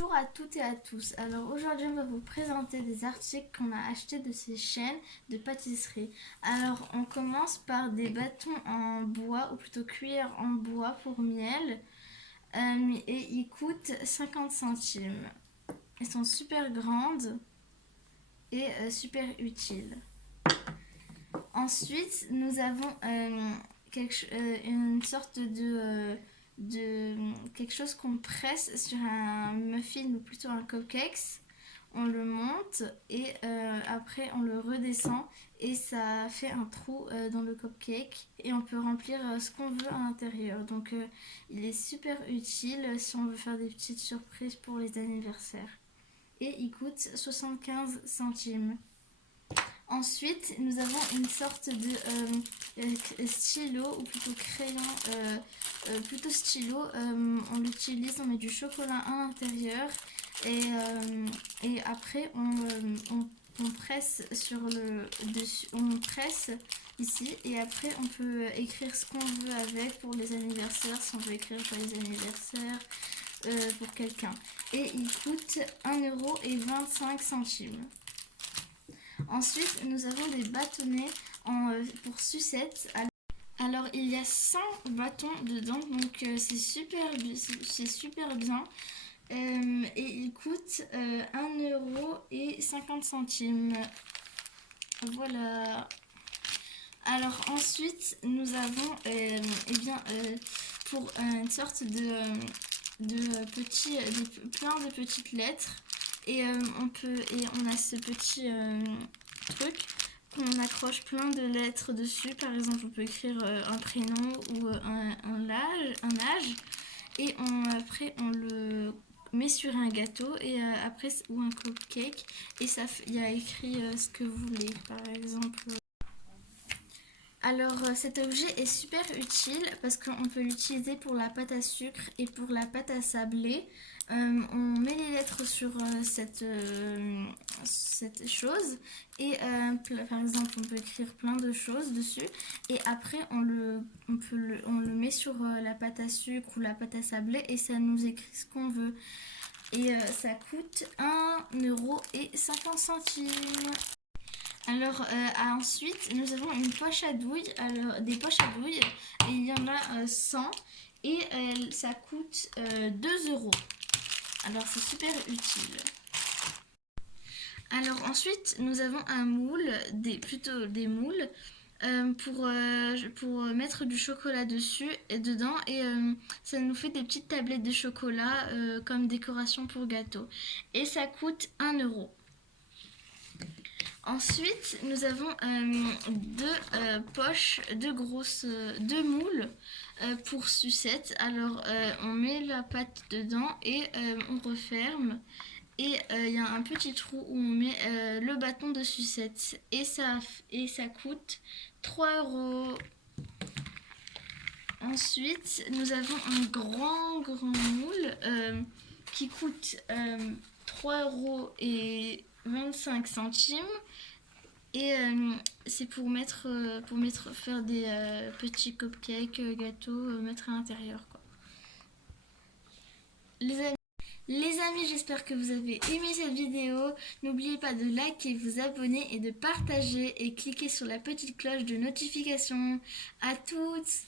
Bonjour à toutes et à tous. Alors aujourd'hui on va vous présenter des articles qu'on a achetés de ces chaînes de pâtisserie. Alors on commence par des bâtons en bois ou plutôt cuillères en bois pour miel et ils coûtent 50 centimes. Ils sont super grandes et super utiles. Ensuite nous avons une sorte de quelque chose qu'on presse sur un muffin ou plutôt un cupcake. On le monte et après on le redescend et ça fait un trou dans le cupcake et on peut remplir ce qu'on veut à l'intérieur. Donc il est super utile si on veut faire des petites surprises pour les anniversaires. Et il coûte 75 centimes. Ensuite, nous avons une sorte de stylo ou plutôt crayon, plutôt stylo. On l'utilise, on met du chocolat à l'intérieur et après on presse sur le dessus, on presse ici et après on peut écrire ce qu'on veut avec pour les anniversaires, si on veut écrire pour les anniversaires pour quelqu'un. Et il coûte 1,25 €. Ensuite, nous avons des bâtonnets pour sucettes. Alors, il y a 100 bâtons dedans, donc c'est super bien. Et il coûte 1,50 €. Voilà. Alors ensuite, nous avons pour une sorte plein de petites lettres. Et on a ce petit truc qu'on accroche plein de lettres dessus. Par exemple, on peut écrire un prénom ou un âge. Et après, on le met sur un gâteau et après ou un cupcake. Et il y a écrit ce que vous voulez. Par exemple. Alors cet objet est super utile parce qu'on peut l'utiliser pour la pâte à sucre et pour la pâte à sablé. On met les lettres sur cette chose et par exemple on peut écrire plein de choses dessus et après on le met sur la pâte à sucre ou la pâte à sablé et ça nous écrit ce qu'on veut. Et ça coûte 1,50 €. Alors ensuite nous avons une poche à douille, alors des poches à douille et il y en a 100 et ça coûte 2 €. Alors c'est super utile. Alors ensuite nous avons un moule, plutôt des moules pour mettre du chocolat dessus et dedans et ça nous fait des petites tablettes de chocolat comme décoration pour gâteau et ça coûte 1 €. Ensuite, nous avons deux moules pour sucettes. Alors, on met la pâte dedans et on referme. Et il y a un petit trou où on met le bâton de sucette. Et ça coûte 3 €. Ensuite, nous avons un grand moule qui coûte 3,25 € et c'est pour faire des petits cupcakes, gâteaux, mettre à l'intérieur quoi. Les amis, j'espère que vous avez aimé cette vidéo. N'oubliez pas de liker, vous abonner et de partager et cliquer sur la petite cloche de notification. À toutes!